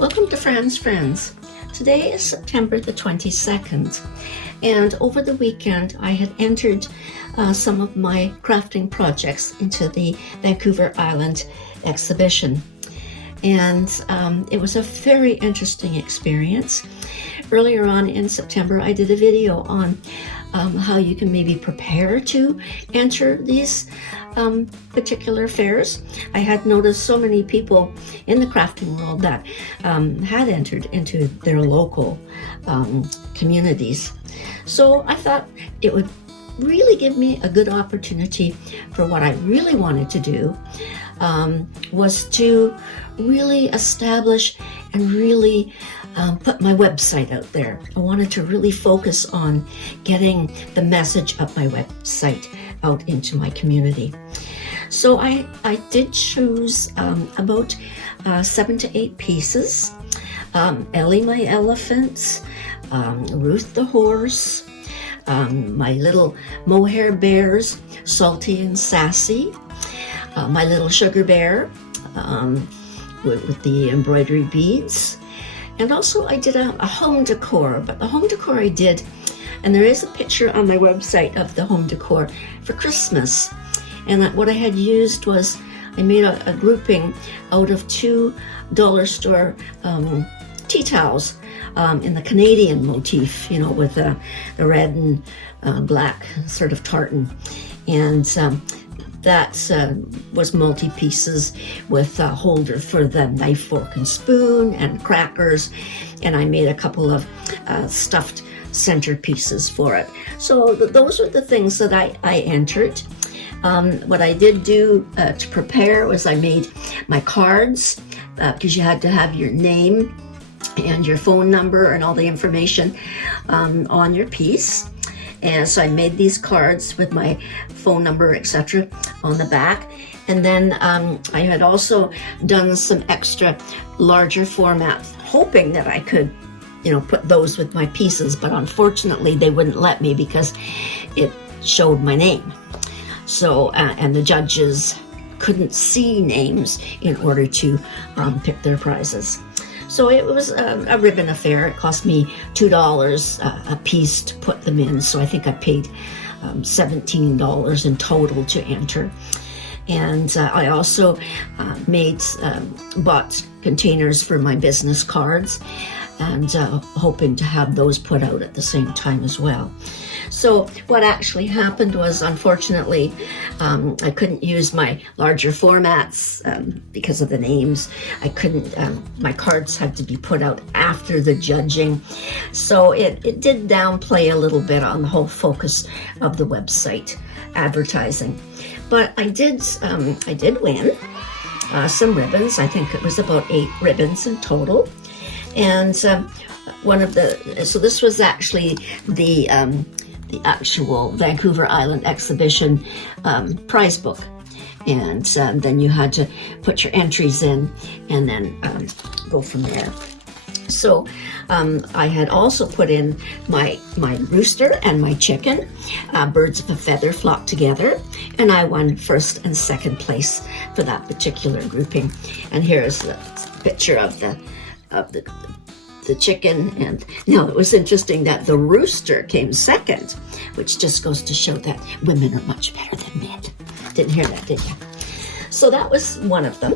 Welcome to Fran's Friends. Today is September the 22nd, and over the weekend I had entered some of my crafting projects into the Vancouver Island Exhibition. And it was a very interesting experience. Earlier on in September, I did a video on how you can maybe prepare to enter these particular fairs. I had noticed so many people in the crafting world that had entered into their local communities. So I thought it would really give me a good opportunity for what I really wanted to do, was to really establish and really put my website out there. I wanted to really focus on getting the message of my website out into my community. So I did choose about 7 to 8 pieces. Ellie the Elephant, Ruth the Horse, my little mohair bears, Salty and Sassy, my little sugar bear with the embroidery beads. And also I did a home decor, but the home decor I did, and there is a picture on my website of the home decor for Christmas. And what I had used was, I made a grouping out of 2 dollar store tea towels in the Canadian motif, with the red and black sort of tartan. And that was multi-pieces with a holder for the knife, fork, and spoon, and crackers. And I made a couple of stuffed centerpieces for it. So those were the things that I entered. What I did do to prepare was I made my cards, because you had to have your name and your phone number and all the information on your piece. And so I made these cards with my phone number, etc., on the back. And then I had also done some extra larger format, hoping that I could, put those with my pieces. But unfortunately, they wouldn't let me because it showed my name. So, and the judges couldn't see names in order to pick their prizes. So it was a ribbon affair. It cost me $2 a piece to put them in. So I think I paid $17 in total to enter. And I also bought containers for my business cards, and hoping to have those put out at the same time as well. So what actually happened was, unfortunately, I couldn't use my larger formats because of the names. I couldn't, my cards had to be put out after the judging. So it did downplay a little bit on the whole focus of the website advertising. But I did win some ribbons. I think it was about 8 ribbons in total. And so this was actually the actual Vancouver Island Exhibition prize book. And then you had to put your entries in and then go from there. So I had also put in my rooster and my chicken, birds of a feather flocked together, and I won first and second place for that particular grouping. And here's the picture of the chicken. And now it was interesting that the rooster came second, which just goes to show that women are much better than men. Didn't hear that, did you? So that was one of them.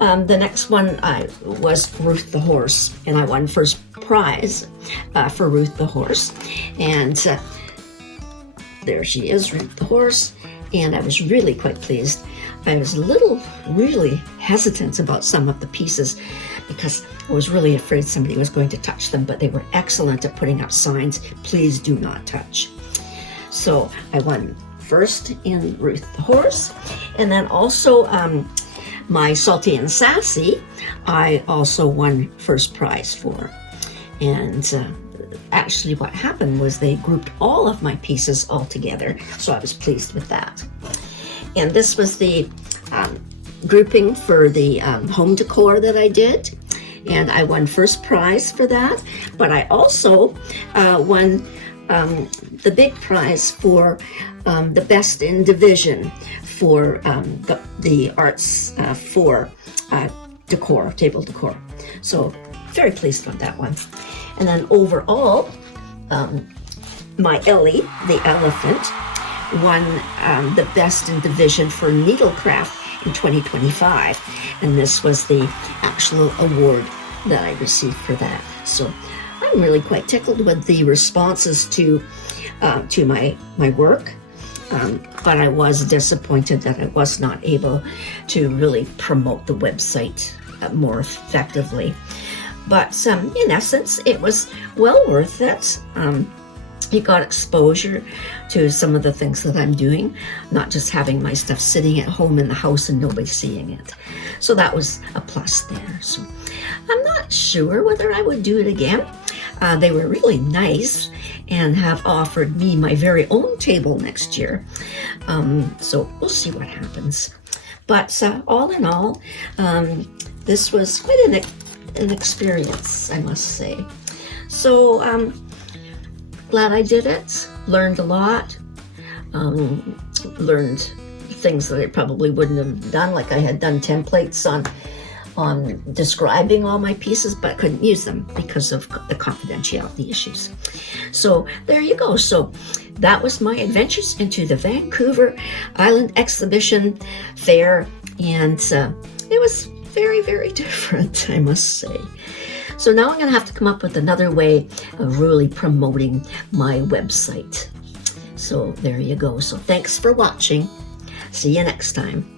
The next one was Ruth the Horse, and I won first prize for Ruth the Horse. And there she is, Ruth the Horse, and I was really quite pleased. I was really hesitant about some of the pieces because I was really afraid somebody was going to touch them, but they were excellent at putting up signs, please do not touch. So I won first in Ruth the Horse, and then also my Salty and Sassy, I also won first prize for. And actually what happened was they grouped all of my pieces all together, so I was pleased with that. And this was the grouping for the home decor that I did, and I won first prize for that. But I also won the big prize for the best in division for the arts for decor, table decor. So very pleased with that one. And then overall, my Ellie the Elephant won the Best in Division for Needlecraft in 2025. And this was the actual award that I received for that. So I'm really quite tickled with the responses to my work. But I was disappointed that I was not able to really promote the website more effectively. But in essence, it was well worth it. You got exposure to some of the things that I'm doing, not just having my stuff sitting at home in the house and nobody seeing it. So that was a plus there. So I'm not sure whether I would do it again. They were really nice and have offered me my very own table next year. So we'll see what happens. But all in all, this was quite an experience, I must say. So glad I did it, learned a lot, learned things that I probably wouldn't have done, like I had done templates on describing all my pieces, but I couldn't use them because of the confidentiality issues. So there you go. So that was my adventures into the Vancouver Island Exhibition Fair, and it was very, very different, I must say. So now I'm going to have to come up with another way of really promoting my website. So there you go. So thanks for watching. See you next time.